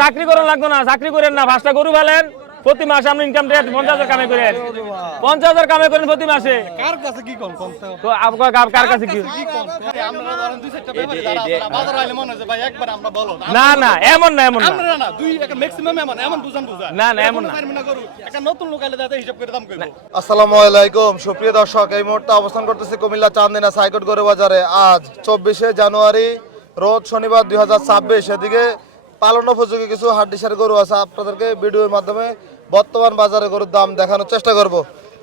চাকরি করেন লাগবে না, চাকরি করেন না, 5টা গরু ফেলেন প্রতি মাসে আপনি ইনকাম 50,000 কামাই করেন, 50,000 কামাই করেন প্রতি মাসে। কার কাছে কি কোন তো আপনার কার কাছে কি? আমরা ধরেন দুই চারটা ব্যাপারী যারা আছে বাজার আইলে মনে হয় যে ভাই একবার আমরা বলো না না এমন না, আমরা না দুই একটা ম্যাক্সিমাম এমন বুঝান না না এমন না। একটা নতুন লোক আইলে যাতে হিসাব করে দাম কইবো। আসসালামু আলাইকুম সুপ্রিয় দর্শক, এই মুহূর্তে অবস্থান করতেছি কুমিল্লা চান্দিনা সাইকট গরু বাজারে। আজ 24শে জানুয়ারি রোজ শনিবার 2026। এদিকে পালন উপযোগী কিছু হাড্ডিসার গরু আছে, আপনাদেরকে ভিডিওর মাধ্যমে বর্তমান বাজারে গরুর দাম দেখানোর চেষ্টা করব।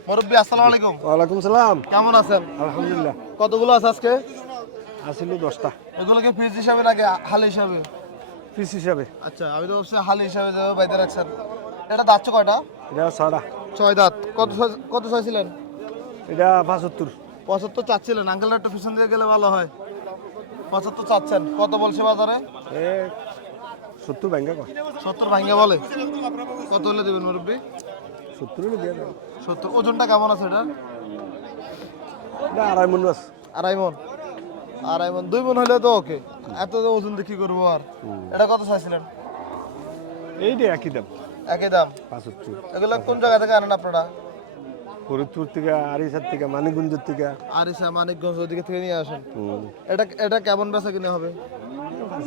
মুরব্বী আসসালামু আলাইকুম। ওয়ালাইকুম সালাম। কেমন আছেন? আলহামদুলিল্লাহ। কতগুলো আছে আজকে? আসলে 10টা এগুলো কি পিস হিসাবে নাকি হাল হিসাবে? পিস হিসাবে। আচ্ছা, আমি তো অবশ্যই হাল হিসাবে যাবে বাইতে রাখছেন। এটা দাঁতছে কয়টা? এটা 6টা। 6 দাঁত। কত চাইছিলেন? এটা 75। 75 চাচ্ছিলেন। আঙ্কেল একটু পিছন দিয়ে গেলে ভালো হয়। 75 চাচ্ছেন, কত বলছে বাজারে? এ 70 ভাঙ্গা কয়। 70 ভাঙ্গা বলে। কত হলে দিবেন মুরব্বী? 70 হলে দিয়ে দেন। 70। ওজনটা কেমন আছে এটা? এটা 2.5 মণ আছে। 2.5 মণ। 2.5 মণ, 2 মণ হলে তো ওকে। এত ওজন দিয়ে কি করবো আর? এটা কত চাইছিলেন? এইটা একই দাম। একই দাম। 75। এগুলো কোন জায়গা থেকে আনেন আপনারা? ফরিদপুর থেকে, আরিসার থেকে, মানিকগঞ্জের থেকে। আরিসা, মানিকগঞ্জ ওদিকে থেকে নিয়ে আসেন। এটা কেমন বেচা কিনে হবে?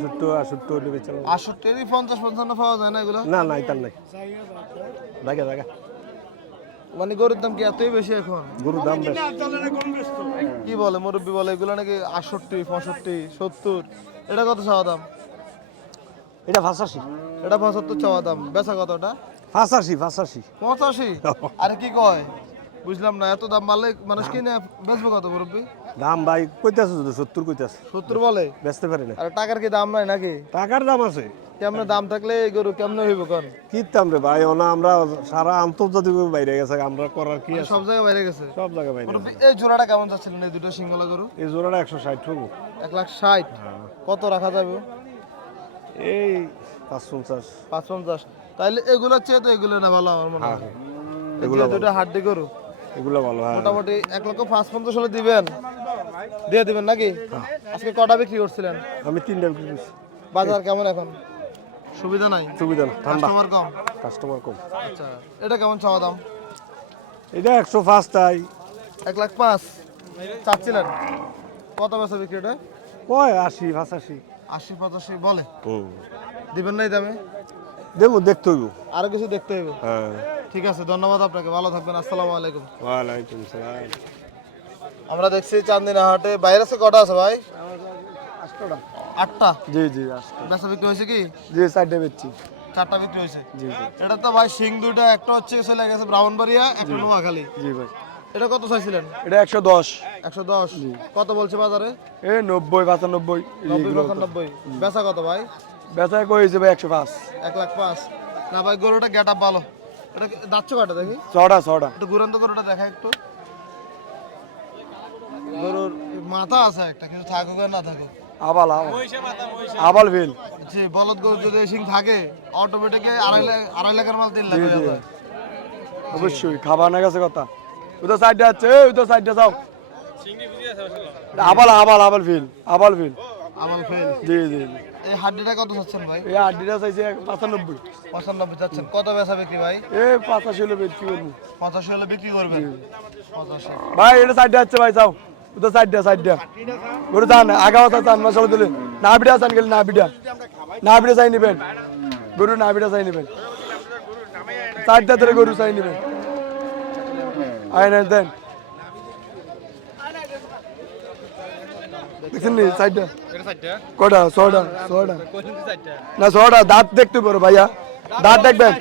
70 হলে বেচা যাবে। 68, 50-55 পাওয়া যায় না এগুলো? না না এটার নাই। দেখা মানে গরুর দাম কি এতই বেশি এখন? গরুর দাম বেশ। কি বলে মুরব্বী, বলে এগুলো নাকি 68, 65, 70। এটা কত চাওয়া দাম? এটা 85। এটা 75 চাওয়া দাম। বেচা কতটা? 85। 85। আরে কি কয়? বুঝলাম না, এত দাম বাড়লে মানুষ কিনে বেচবো কত মুরব্বী? দাম ভাই কইতাছে তো 70 কইতাছে। 70 বলে? বেচতে পারে না। আরে টাকার কি দাম নাই নাকি? টাকার দাম আছে। কেমনে দাম থাকলে এই গরু কেমনে হইব কোন? কিতাম রে ভাই, ওনা আমরা সারা আন্তর্জাতিক বাইরে গেছে, আমরা করার কি আছে? সব জায়গায় বাইরে গেছে। সব জায়গায় বাইরে মুরব্বী, গেছে। এই জোড়াটা কেমন যাচ্ছিলেন এই দুটো সিঙ্গলা গরু? এই জোড়াটা 160 হবো। 1,60,000। কত রাখা যাবে? এই 550। 550। তাইলে এগুলোর চেয়ে তো এগুলো না ভালো আমার মনে হয়। এগুলো এগুলো দুটো হাড্ডি গরু এগুলো ভালো। হ্যাঁ, মোটামুটি 1,55,000 হলে দিবেন, দিয়ে দিবেন নাকি? আজকে কটা বিক্রি করছিলেন? আমি 3টা বিক্রি করছি। বাজার কেমন এখন? সুবিধা নাই? সুবিধা না, ঠান্ডা, কাস্টমার কম? কাস্টমার কম। আচ্ছা, এটা কেমন চাওয়া দাম? এটা 105 তাই 1,05,000 চাচ্ছিলেন। কত বেচা বিক্রি এটা? কয় 80 85। 80-85 বলে। দিবেন না এই দামে? দেবো, দেখতে হইব। আরো কিছু দেখতে হবে। হ্যাঁ, ঠিক আছে, ধন্যবাদ আপনাকে, ভালো থাকবেন। আসসালামু আলাইকুম। ওয়ালাইকুম সালাম। আমরা দেখছি চান্দিনা হাটে বাইরে আছে কটা আছে ভাই? 8টা। জি জি, আসতো। বেচা বিক্রি হয়েছে কি? জি, 4টা বেচছি। 4টা বিক্রি হয়েছে। জি জি। এটা তো ভাই সিং দুইটা, একটা হচ্ছে চলে গেছে ব্রাহ্মণবাড়িয়া, একটা নোয়াখালী। জি ভাই। এটা কত চাইছিলেন? এটা 110। 110। কত বলছে বাজারে? এ 90 95। 90-95। বেচা কত ভাই? বেচা কইছে ভাই 105। 1,05,000। না ভাই, গরুটা গেট আপ ভালো। এটা দাচ্ছে কটা দেখি? 6টা। একটু ঘুরান্ত গরুটা দেখা একটু। গরুর মাথা আছে একটা, কিন্তু থাকুক আর না থাকুক। আবাল ফিল। যে বলদ গরু যদি সিং থাকে অটোমেটিক 2.5 লাখের মাল 3 লাখ হয়ে যাবে। অবশ্যই খাবার না গেছে কথা। ওই 4টা আছে, ওই 4টা যাও। আবাল ফিল। আমার ফেল। জি জি। এই হাড্ডিটা কত চাচ্ছেন ভাই? এই আড্ডিটা চাইছে 95। 95 চাচ্ছেন। কত বেচা বিক্রি ভাই? এ 85 হলে বিক্রি করবো। 85 হলে বিক্রি করবেন। 85। ভাই এটা 4টা আছে ভাই, যাও। ওটা 4টা। গরু যান আগাওয়া চান মশলা দিলে না বিটা চান গেলে না বিটা চাই নেবেন। গরু না বিটা চাই নেবেন। 4টা ধরে গরু চাই নেবেন। আয় না দেন। দেখছেন নি 4টা? কটা? 6টা। না 6টা দাঁত দেখতে পারো ভাইয়া, দাঁত দেখবেন,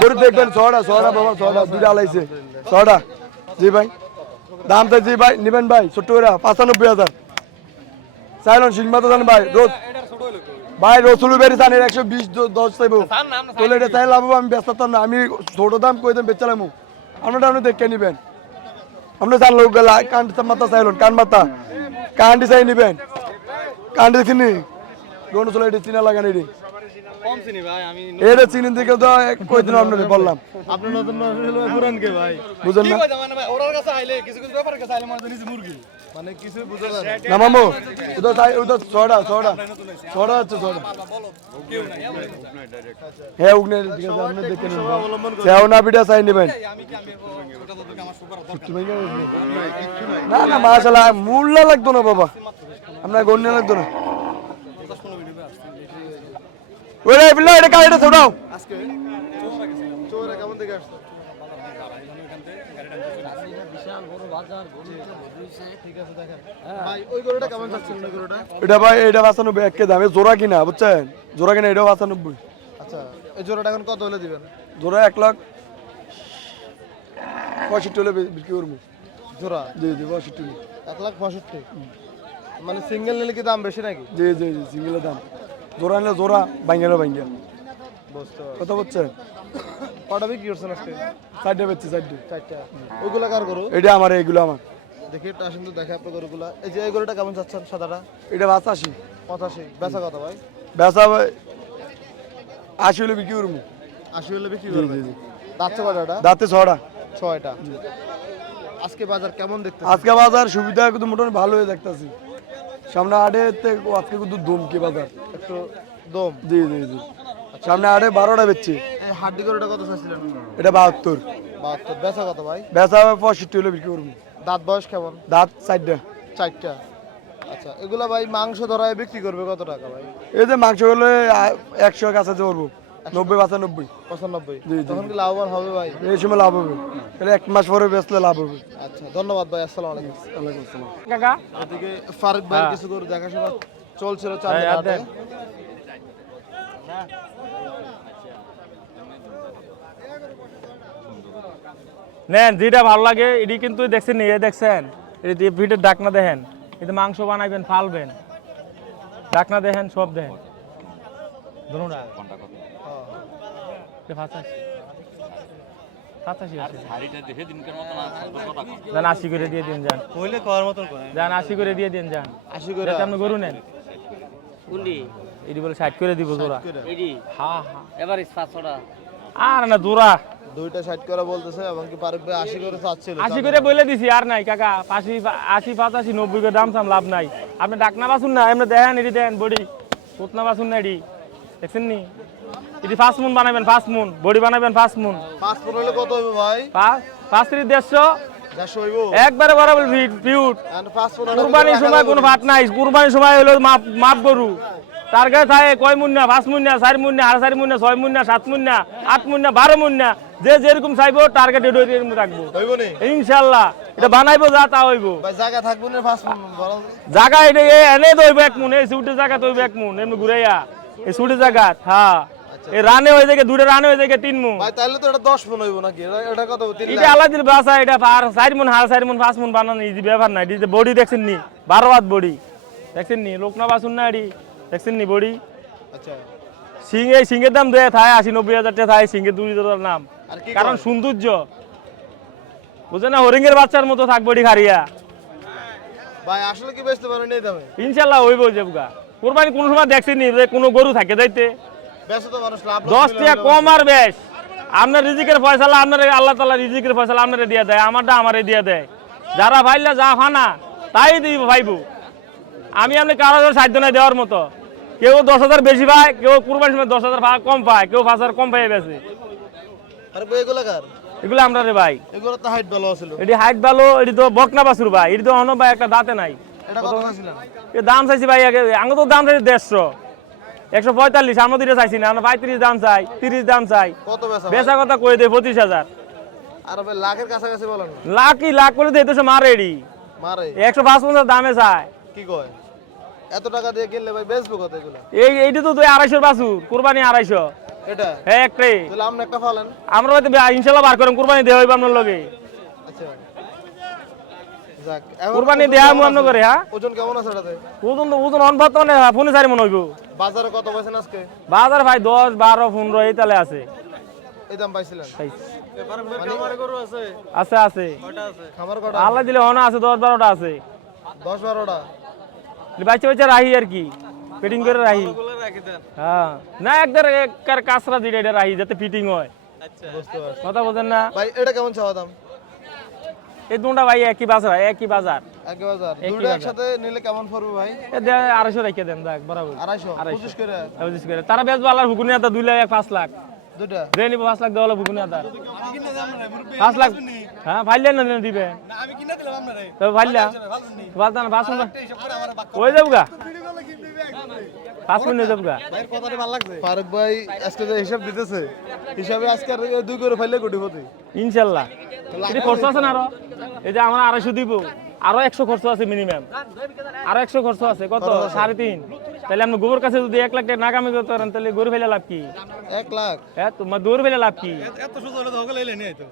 গরু দেখবেন। 6টা বাবা, 6টা দুইটা আলাইছে। 6টা। জি ভাই, দাম তো জি ভাই নিবেন ভাই। ছোট্ট করে 95,000 চাইলেন। সিং মাথা জান ভাই, রোজ ভাই রসুল বেরি জানের 120 10 চাইব। তোলে এটা চাই লাভ, আমি ব্যস্ত না, আমি ছোট দাম কই দেন বেচালাম। আপনারা দেখে নিবেন। আপনি জান লোক গেলা কান মাথা চাইলেন, কানটি চাই নিবেন। কানটি দেখিনি গরু চলে এটি চিনা লাগান। এটি কম চিনি ভাই আমি এটা চিনি দিকে তো কয়দিন আপনাকে বললাম আপনি নতুন পুরান কে ভাই বুঝেন কি না কইতাম মানে ভাই ওর কাছে আইলে কিছু কিছু ব্যাপারের কাছে আইলে মানে নিজে মুরগি মানে কিছুই বুঝা যায় না। না মামু উদা ছড়া আছে ছড়া হ্যাঁ উগনে ঠিক আছে আপনি দেখে নিন সেও না বিটা চাই নেবেন ছোট ছোট আমার সুপার না না মাশাআল্লাহ মূল্য লাগতো না বাবা আপনার গণ্য লাগতো না ওরে বিল্লা এটা কাইটা ছড়াও আজকে চোরা কেমন দেখে আসছে ঠিক আছে দেখেন ভাই ওই গরুটা কেমন চাচ্ছেন ওই গরুটা এটা ভাই এটা 95 একে দামে জোড়া কিনা বুঝছেন জোড়া কিনা এটাও 95 আচ্ছা এই জোড়াটা এখন কত হলে দিবেন জোড়া 1 লাখ 65 হলে বিক্রি করব জোড়া জি জি 65 1,65,000 মানে সিঙ্গেল নিলে কি দাম বেশি নাকি জি জি জি সিঙ্গেলের দাম জোড়া নিলে জোড়া বাইঙ্গেলে বাইঙ্গা বুঝতে পারছি। কথা বুঝছেন কটা বিক্রি করছেন আজকে সাইডে বেচছি সাইডে চারটা ওইগুলা কার গরু এটা আমার এইগুলো আমার দেখি একটু আসেন তো দেখে আপনার গরুগুলা এই যে এই গরুটা কেমন চাচ্ছেন সাদাটা এটা 85 85 বেচা কত ভাই বেচা 80 হলে বিক্রি করব 80 হলে বিক্রি জি করবেন জি জি দাঁতছে কয়টা দাঁতে ছড়া ছয়টা আজকে বাজার কেমন দেখতে আজকে বাজার সুবিধা কিন্তু মোটামুটি ভালো হয়ে দেখতেছি সামনে আড়ে আজকে কিন্তু দমকি বাজার একটু দম জি জি জি সামনে আড়ে 12টা বেচছি এই হাড্ডি গরুটা কত চাইছিলেন এটা 72 72 বেচা কত ভাই বেচা 65 হলে বিক্রি করবো দাঁত বয়স কেমন দাঁত সাইডটা চারটা আচ্ছা এগুলা ভাই মাংস ধরায় বিক্রি করবে কত টাকা ভাই এই যে মাংস হলে 100 কাছে করবো 90 95 95 জি, জি। তখন কি লাভবান হবে ভাই এই সময় লাভ হবে তাহলে 1 মাস পরে বেচলে লাভ হবে আচ্ছা ধন্যবাদ ভাই আসসালামু আলাইকুম ওয়ালাইকুম আসসালাম কাকা এদিকে ফারুক ভাই কিছু করে দেখাশোনা চলছিল চাঁদের আর হাটে দেন। নেন যেটা ভালো লাগে এটি কিন্তু দেখছেন এই দেখছেন এটি ভিটের ডাকনা দেখেন এতে মাংস বানাইবেন ফালবেন ডাকনা দেখেন সব দেখেন ধরুন যান 80 করে দিয়ে দিন যান কইলে করার মতন করে যান 80 করে দিয়ে দিন যান 80 করে যাতে আপনি গরু নেন কুন্ডি এটি বলে 60 করে দিব জোড়া এডি হ্যাঁ হ্যাঁ এবার 500টা আর না জোড়া দুইটা 60 করে বলতেছে এবং কি ফারুক ভাই 80 করে চাচ্ছিল 80 করে বলে দিছি আর নাই কাকা 80 85 90 করে দাম সাম লাভ নাই আপনি ডাকনা বাসুন না এমনি দেখেন এটি দেন বডি কোতনা বাসুন না এটি দেখছেন নি এটি 5 মুন বানাবেন 5 মুন বডি বানাবেন 5 মুন 5 পনেরো হলে কত হবে ভাই 5 30 150 150 হইব একবারে বরাবর পিউট এন্ড 5 পনেরো কুরবানির সময় কোনো ভাত নাই কুরবানির সময় হলো মাপ গরু তার কাছে থাকে কয় মুন্না 5 মুন্না 4 মুন্না 4.5 মুন্না 6 মুন্না 7 মুন্না 8 মুন্না 12 মুন্না যে যেরকম চাইবো টার্গেট এরকম রাখবো হইব নি ইনশাআল্লাহ এটা বানাইবো যা তা হইব ভাই জায়গা থাকবো না 5 বড় জায়গা এটা এনে দইব এক মুন এই সুটে জায়গা দইব এক মুন এমনি ঘুরাইয়া এই সুটে জায়গা হ্যাঁ এই রানে হয়ে যায় দুটো রানে হয়ে যায় 3 মুন ভাই তাহলে তো এটা 10 মন হইব নাকি এটা কত 3 এটা আলাদা দিল বাসা এটা 4 মুন 4 মুন 5 মুন বানানো ইজি ব্যাপার না এটা বডি দেখছেন নি 12 হাত বডি দেখছেন নি লোক না বাসুন না এডি দেখছেন নি বডি আচ্ছা সিংহের দাম দেয় থায় 80-90 হাজার টাকা থায় সিংহের 2 হাজার নাম আর কি কারণ সৌন্দর্য বুঝে না হরিণের বাচ্চার মতো থাকবো এটি খারিয়া ভাই আসলে কি বেচতে পারেন এই দামে ইনশাল্লাহ হইব যেবগা কোরবানি কোন সময় দেখছি নি যে কোনো গরু থাকে যাইতে বেচে তো মানুষ লাভ 10 টাকা কম আর বেশ আপনার রিজিকের ফয়সালা আপনার আল্লাহ তাআলা রিজিকের ফয়সালা আপনারে দিয়ে দেয় আমারটা আমারে দিয়ে দেয় যারা ভাইলা যা ফানা তাই দিব ভাইবো আমি আপনি কারো সাধ্য নাই দেওয়ার মতো কেউ 10,000 বেশি পায় কেউ কুরবানির সময় 10,000 কম পায় কেউ 5,000 কম পায় বেশি আরে ভাই এগুলা কার এগুলো আমরা রে ভাই এগুলো তো হাইট ভালো ছিল এটি হাইট ভালো এটি তো বকনা বাছুর ভাই এটি তো অন্য ভাই একটা দাঁতে নাই এটা কত চাইছিলেন এ দাম চাইছি ভাই আগে আগে তো দাম চাইছি 150 145 আমরা দিতে চাইছি না আমরা 35 দাম চাই 30 দাম চাই কত বেচা বেচা কথা কই দে 25,000 আর ভাই লাখের কাছাকাছি বলেন লাখ করে দে তো মারে এডি মারে 155 দামে চাই কি কয় এত টাকা দিয়ে কিনলে ভাই বেচবো কত এগুলা এইটি তো 250 বাছুর কুরবানি 250 এটা হ্যাঁ একটাই তাহলে আপনি একটা ফালেন আমরা হয়তো ইনশাআল্লাহ বার করেন কুরবানি দেওয়া হইব আপনার লগে আচ্ছা যাক এখন কুরবানি ওজন দেয়া কেমন আমু আছে? করে হ্যাঁ ওজন কেমন আছে এটাতে ওজন অনভাত মানে ফোনে 4 মন হইব বাজারে কত পাইছেন আজকে বাজার ভাই 10 12 15 এই তালে আছে এই দাম পাইছিলেন আছে আছে খামার কটা আল্লাহ দিলে হনা আছে 10 12টা আছে 10 12টা বাচ্চা বাচ্চা রাহি আর কি ফিটিং করে রাখি হ্যাঁ না একদার কাঁচরা দিলে এটা রাখি যাতে ফিটিং হয় বুঝতে পারছি কথা বোঝেন না ভাই এটা কেমন চাওয়া দাম এই দুটা ভাই একই বাজার একই বাজার এক বাজার একই দুটো বাজার। একসাথে নিলে কেমন পড়বে ভাই? এ দেয় 250 রেখে দেন দেখ বরাবর 250 25 করে বুঝিস করে তারা বেচবো আল্লাহর হুকুনি আদা 2 লাখ 5 লাখ দুটা যে নিব 5 লাখ দেওয়া হুকুনি আদা 5 লাখ হ্যাঁ ভাইলে না দিবে আমি কিনা দিলাম আপনারে তো ভাইলা বালতা না 5 লাখ ওই যাবগা 5 মিনিট যাবগা ভাইয়ের কথাটা ভালো লাগছে ফারুক ভাই আজকে যে হিসাব দিতেছে হিসাবে আজকে আর 2 করে ফেললে কোটিপতি ইনশাআল্লাহ এটি খরচ আছে না আরো এই যে আমরা 250 দিব আরো 100 খরচ আছে মিনিমাম আরো 100 খরচ আছে কত 3.5 তাহলে আপনি গোবর কাছে যদি 1 লাখ টাকা না কামাই করতে পারেন তাহলে গরু ফেলে লাভ কি 1 লাখ হ্যাঁ তোমার দৌড় ফেলে লাভ কি এত সুযোগ হলে তো হগলে এলে নিয়ে আইতো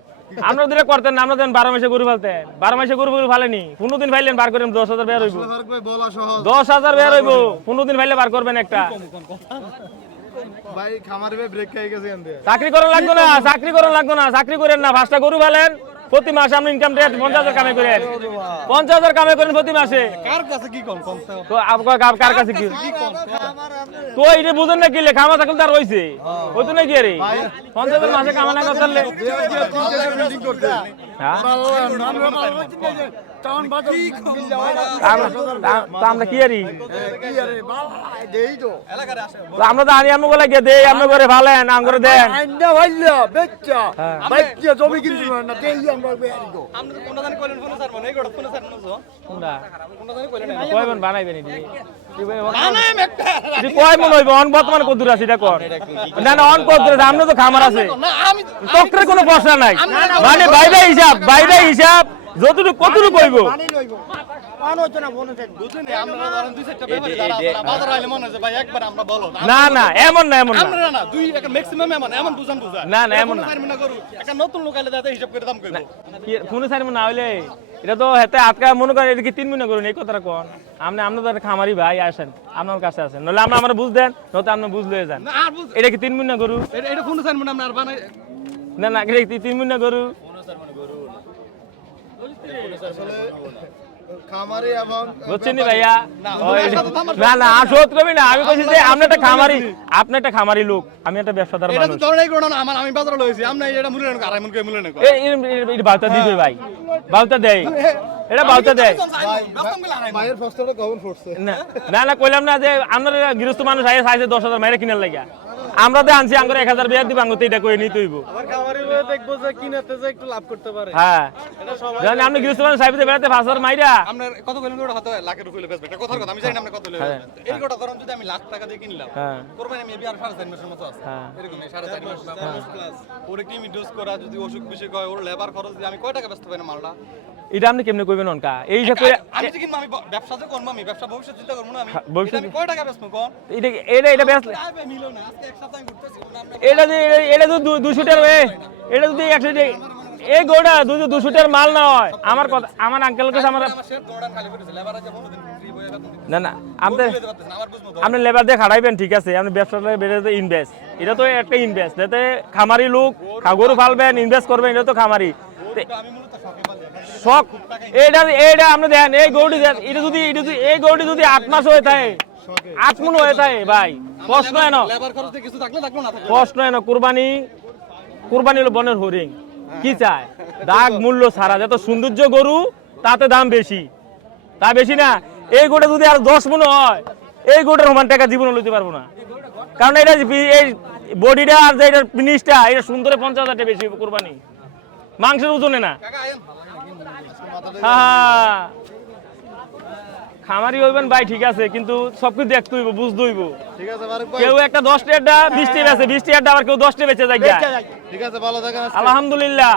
আমরা দিলে করতেন না আমরা দেন 12 মাসে গরু ফেলতেন 12 মাসে গরু ফালেনি 15 দিন ফাইলেন বার করেন 10,000 বের হইব ফারুক ভাই বলা সহজ 10,000 বের হইব 15 দিন ফাইলে বার করবেন একটা ভাই খামারি ভাই ব্রেক খাই গেছে এন্ড চাকরি করা লাগতো না চাকরি করা লাগতো না চাকরি করেন না 5টা গরু ফেলেন প্রতি মাসে আপনি ইনকাম রেট 50,000 কামাই করেন 50,000 কামাই করেন প্রতি মাসে কার কাছে কি কোন কোন তো আপনার কার কাছে কি তো এটা বুঝেন না কি লে খামা থাকলে তার হইছে ওই তো নাকি আরে 50,000 মাসে কামাই না করলে বিল্ডিং করতে হ্যাঁ টাউন বাজার তো আমরা কি আরি কি আরে দেই তো এলাকারে আসে তো আমরা তো আনি আমরা বলে গিয়ে দেই আমরা করে ভালেন আঙ্গুরে দেন আইনা ভাইলা বেচ্চা হ্যাঁ। বাইকে জমি কিনছি না দেই আমরা বেয়ারি গো আমরা কোন জানি কইলেন ফোন স্যার মনে এইগোটা ফোন স্যার মনে হচ্ছে কোনটা কোন জানি কইলেন কয়বেন বানাইবেন এটি আনাম একটা এটি কয় মন হইব অন বর্তমান কদ্দুর আছে এটা কর না না অন কদ্দুর আছে আমরা তো খামার আছে না আমি চক্রের কোনো প্রশ্ন নাই মানে বাইরে হিসাব যতটুকু কতটুকু কইব পানি লইব পান হচ্ছে না মনে থাকে বুঝেন আমরা ধরেন দুই চারটা ব্যাপারে যারা আছে বাজার আইলে মনে হয় ভাই একবার আমরা বলো না না এমন না আমরা না দুই একটা ম্যাক্সিমাম এমন বুঝান বুঝা না, না, এমন না। না করু একটা নতুন লোক আইলে দাদা হিসাব করে দাম কইবো ফোনে সারি না হইলে এটা তো হেতে আটকা মনে করেন এটা কি 3 মিনিট করুন এই কথাটা কোন আপনি আপনাদের খামারি ভাই আসেন আপনার কাছে আসেন নলে আমরা আমরা বুঝ দেন নয়তো আপনি বুঝ লয়ে যান না আর বুঝ এটা কি 3 মিনিট করু এটা ফোন স্যার মনে আমরা আর বানাই না না এটা কি 3 মিনিট করু খামারি এবং বুঝছেন ভাইয়া না না আসত কবি না আমি কইছি যে আপনি একটা খামারি আপনি একটা খামারি লোক আমি একটা ব্যবসাদার এটা তো মানুষ ধরনেই করো না আমি বাজারে লইছি আমরা এটা মূল্য না আর এমন করে মূল্য না এই বাউতা দিবে ভাই বাউতা দেয় এটা বাউতা দেয় ভাইয়ের ফসলটা কখন ফুটছে না না না কইলাম না যে আমরা গৃহস্থ মানুষ আইছে 10,000 মাইরে কিনার লাগিয়া আমরা তো আনছি আঙ্গুর 1,000 বিয়া দিব আঙ্গুর এটা কই নিতে হইব আমার খামারি লয়ে দেখবো যে কিনাতে যে একটু লাভ করতে পারে হ্যাঁ জানি আপনি গৃহস্থ মানুষ সাইবিতে বেড়াতে 5,000 মাইরা আমরা কত কইলেন ওটা হয়তো লাখের উপরে বেচবে এটা কথার কথা আমি জানি না আপনি কত লইবেন হ্যাঁ। এই গোটা ধরুন যদি আমি লাখ টাকা দিয়ে কিনলাম হ্যাঁ কোরবানি মেবি আর 4.5 মাসের মতো আছে হ্যাঁ। এরকম 4.5 মাস বা 5 প্লাস ওরে কি ডোজ করা যদি অসুখ বিসুখ হয় ওর লেবার খরচ দিয়ে আমি কয় টাকা বেচতে পারি না মালটা এটা আপনি কেমনে কইবেন অনকা এই হিসাব করে আমি তো কিনবো আমি ব্যবসা যে করবো আমি ব্যবসা ভবিষ্যৎ চিন্তা করবো না আমি ভবিষ্যৎ- এটা আমি কয় টাকা বেচবো কোন এটা এটা বেচলে আবে মিলো না আজকে এক সপ্তাহ ঘুরতেছি আমরা এটা তো 200 টাকার এটা যদি 100 টাকা এই গোড়া 200 টাকার মাল না হয় আমার কথা আমার আঙ্কেল কাছে আমার আমার শেয়ার দৌড়ান খালি করেছে লেবার আছে বন্ধ দিন ফ্রি বইয়া বেতন দিন না না আপনি দিতে পারতেছেন আমার বুঝবো তো আপনি লেবার দিয়ে খাড়াইবেন ঠিক আছে আপনি ব্যবসাটা বেড়ে ইনভেস্ট এটা তো একটা ইনভেস্ট যাতে খামারি লোক গরু ফালবেন ইনভেস্ট করবেন এটা তো খামারি আমি মূলত শখে পালি শখ এইটা আপনি দেন এই গরুটি দেন এটা যদি এই গরুটি যদি 8 মাস হয়ে থাকে 8 মণ হয়ে থাকে ভাই প্রশ্ন এনো লেবার খরচ দিয়ে কিছু থাকলে থাকলো না থাকলে প্রশ্ন এনো কুরবানি হলো বনের হরিণ কি চায় দাগ মূল্য ছাড়া যত সৌন্দর্য গরু তাতে দাম বেশি তা বেশি না এই গোটা যদি আর 10 মণ হয় এই গোটার সমান টাকা জীবনে লইতে পারবো না কারণ এটা এই বডিটা আর যে এটার ফিনিশটা এটা সুন্দরে 50,000 টাকা বেশি কুরবানি মাংসের ওজনে না কাকা আইন হ্যাঁ খামারি হইবেন ভাই ঠিক আছে কিন্তু সবকিছু দেখতে হইব বুঝতে হইব ঠিক আছে ফারুক ভাই কেউ একটা 10 টাকা 20 টাকা বেচে 20 টাকা আবার কেউ 10 টাকা বেচে যায় ঠিক আছে ভালো থাকেন আজকে। আলহামদুলিল্লাহ